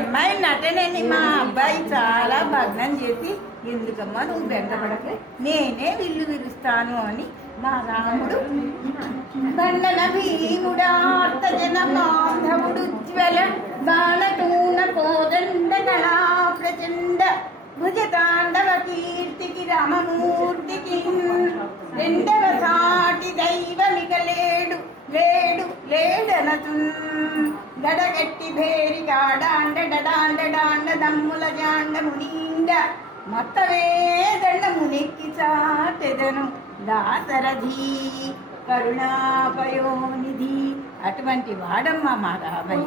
అమ్మాయి నటనని మా అబ్బాయి చాలా భగ్నం చేసి, ఎందుకమ్మా నువ్వు వెంటపడకే, నేనే విల్లు విరుస్తాను అని మా రాముడు బండన భీముడార్త జన బాంధవుడు జ్వల బాణటూన కోదండ కళా ప్రచండ భుజతాండవ కీర్తికి రామమూర్తికి రెండవ సాటి దైవమిక లేడు లేడు లేడనతు గడగట్టి భేరిగాడాండ డడాండ డాండ దమ్ముల జాండ మునిండ మొత్తవే దండ మునికి చాటెదను దాసరథి కరుణాపయోనిధి. అటువంటి వాడమ్మా మా రామయ్య.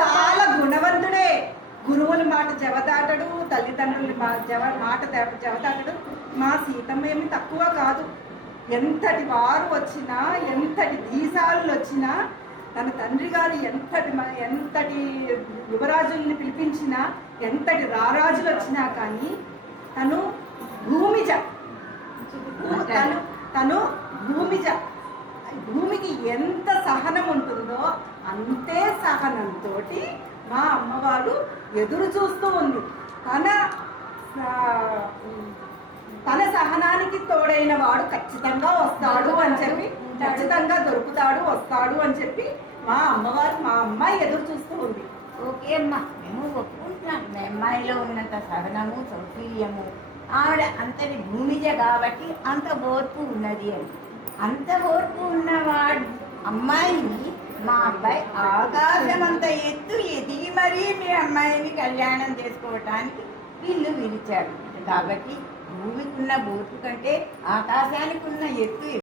చాలా గుణవంతుడే. గురువుల మాట జవదాటడు, తల్లిదండ్రుల మాట జవదాటడు. మా సీతమ్మ ఏమి తక్కువ కాదు. ఎంతటి వారు వచ్చినా, ఎంతటి దీశాలు వచ్చినా, తన తండ్రి గారు ఎంతటి యువరాజుల్ని పిలిపించినా, ఎంతటి రారాజులు వచ్చినా కానీ తను భూమిజ. తను భూమిజ. భూమికి ఎంత సహనం ఉంటుందో అంతే సహనంతో మా అమ్మవారు ఎదురు చూస్తూ ఉంది. తన సహనానికి తోడైన వాడు ఖచ్చితంగా వస్తాడు అని చెప్పి, ఖచ్చితంగా దొరుకుతాడు, వస్తాడు అని చెప్పి మా అమ్మవారు, మా అమ్మాయి ఎదురు చూస్తూ ఉంది. ఓకే అమ్మా, మేము ఒప్పుకుంటున్నాం. మా అమ్మాయిలో ఉన్నంత సహనము, సౌకర్యము, ఆవిడ అంతటి భూమిజ కాబట్టి అంత ఓర్పు ఉన్నది అని. అంత ఓర్పు ఉన్నవాడు అమ్మాయిని మా అబ్బాయి ఆకాశమంత ఎత్తు ఎదిగి మరీ మీ అమ్మాయిని కళ్యాణం చేసుకోవటానికి వీళ్ళు విరిచాడు. కాబట్టి భూమికి ఉన్న ఓర్పు కంటే ఆకాశానికి ఉన్న ఎత్తు